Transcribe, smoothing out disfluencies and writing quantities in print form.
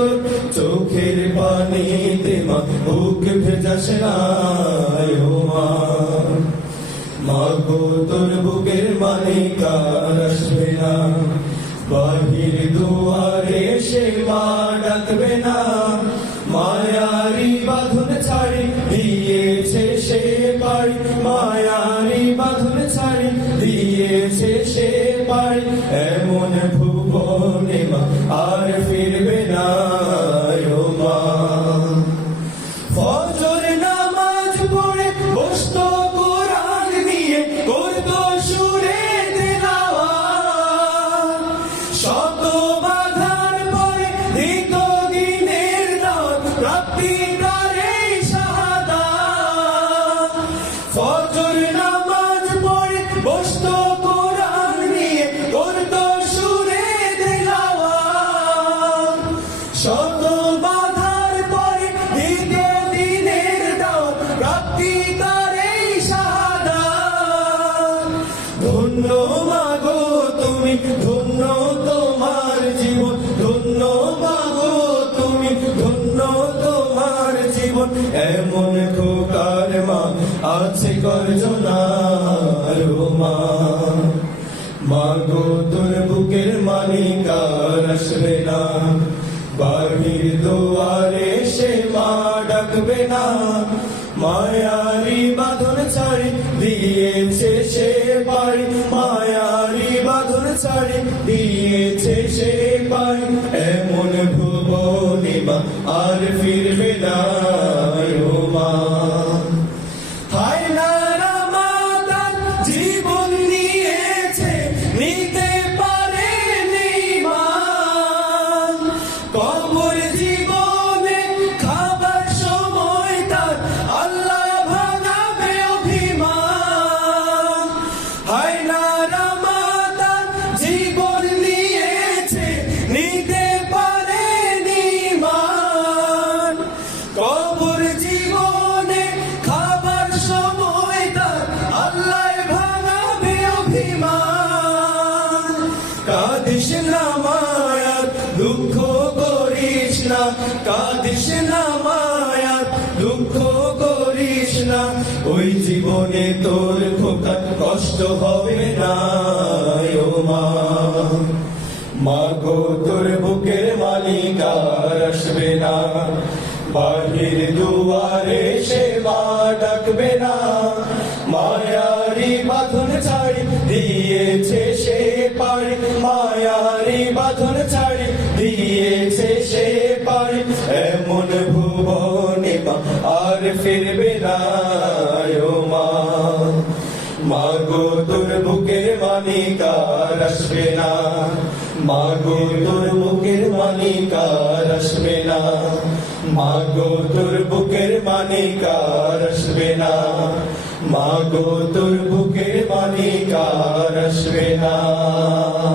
তোর চোখের পানিতে মা বুক ভেজাস না ও মা। মাগো তোর বুকের মানিক আর আসবে না, বাহির দুয়ারে সে মা ডাকবে না। মায়ারি বাঁধন ছাড়ি দিয়েছে সে পাড়ি, মায়ারি বাঁধন ছাড়ি দিয়েছে সে পাড়ি। এমন ভুবনে মা আর ফিরবে না ও মা। ফজর নামাজ পড়ে বসতো কোরআন নিয়ে, করতো সুরে তিলাওয়াত। শত বাধার পরে দিত দিনের রাত, প্রাপ্তি তার এই শাহাদাত। ফজর নামাজ পড়ে বসতো কোরআন নিয়ে, করতো সুরে তিলাওয়াত। শত বাধার পরে দিত দিনের রাত, প্রাপ্তি তার এই শাহাদাত। ধন্য মাগো তুমি, ধন্য তোমার জীবন, ধন্য মাগো তুমি, ধন্য তোমার জীবন। এমন খোকার মা আছে করজনার ও মা। মাগো তোর বুকের মানিক আর আসবে না, বাহির দুয়ারে সে মা ডাকবে না। মায়ারি বাঁধন ছাড়ি দিয়েছে সে পাড়ি, মায়ারি বাঁধন ছাড়ি দিয়েছে সে পাড়ি। এমন ভুবনে মা আর ফিরবে না ও মা। হায় নারা মাতা জীবন নিয়েছে, নিতে পারেনি মা। কবর জীবনে খাবার সময় তার আল্লাহ ভাঙাবে অভিমান। হায় নারা মাতা জীবন নিয়েছে, নিতে পারেনি মান। কবর জীবনে খাবার সময় তার আল্লাহ ভাঙাবে অভিমান। কাঁদিস না মায়ার দুঃখ করিস না, কাঁদিস না মায়ার দুঃখ করিস না। ওই জীবনে তোর খোকা কষ্ট হবে না ও মা। মাগো তোর বুকের মালিক আর আসবে না, বাহির দুয়ারে সে মা ডাকবে না। মায়ারি বাঁধন ছাড়ি দিয়েছে সে পাড়ি, মায়ারি বাঁধন ছাড়ি দিয়েছে সে পাড়ি। এমন ভুবনে মা আর ফিরবে না ও মা। মাগো তোর বুকের মানিক আর আসবে না, মাগো তোর বুকের মানিক আর আসবে না। মাগো তোর বুকের মানিক আর আসবে না, মাগো তোর বুকের মানিক আর আসবে না।